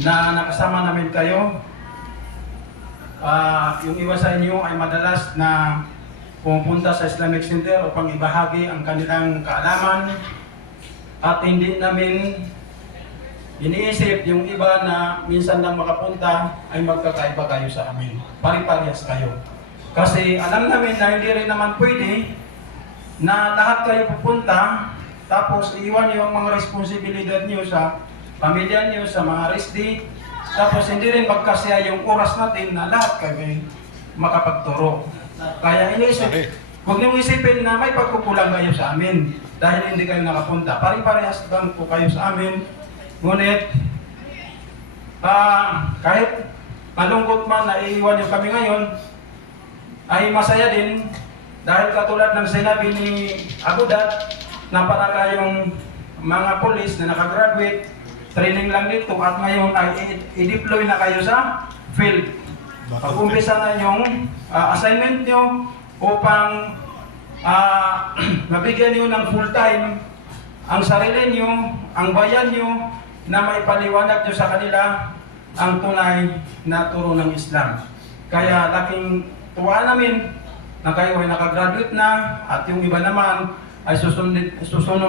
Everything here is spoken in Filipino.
na nakasama namin kayo. Yung iba sa inyo ay madalas na pumunta sa Islamic Center upang ibahagi ang kanilang kaalaman at hindi namin iniisip yung iba na minsan lang makapunta ay magkakaiba kayo sa amin. Pari-parehas kayo. Kasi alam namin na hindi rin naman pwede na lahat kayo pupunta tapos iwan niyo ang mga responsibilidad niyo sa pamilya niyo, sa mga RSD, tapos hindi rin magkasya yung oras natin na lahat kayo makapagturo. Kaya iniisip, huwag niyong isipin na may pagkukulang kayo sa amin dahil hindi kayo nakapunta. Pari-parehas lang po kayo sa amin. Ngunit, kahit malungkot man na iiwan niyo kami ngayon, ay masaya din dahil katulad ng sinabi ni Agudat na para kayong mga polis na nakagraduate, training lang dito at ngayon ay i-deploy na kayo sa field. Pag-umpisa na yung assignment nyo upang mabigyan nyo ng full-time ang sarili nyo, ang bayan nyo, na maipaliwanag nyo sa kanila ang tunay na turo ng Islam. Kaya laking tuwa namin na kayo ay nakagraduate na at yung iba naman ay susunod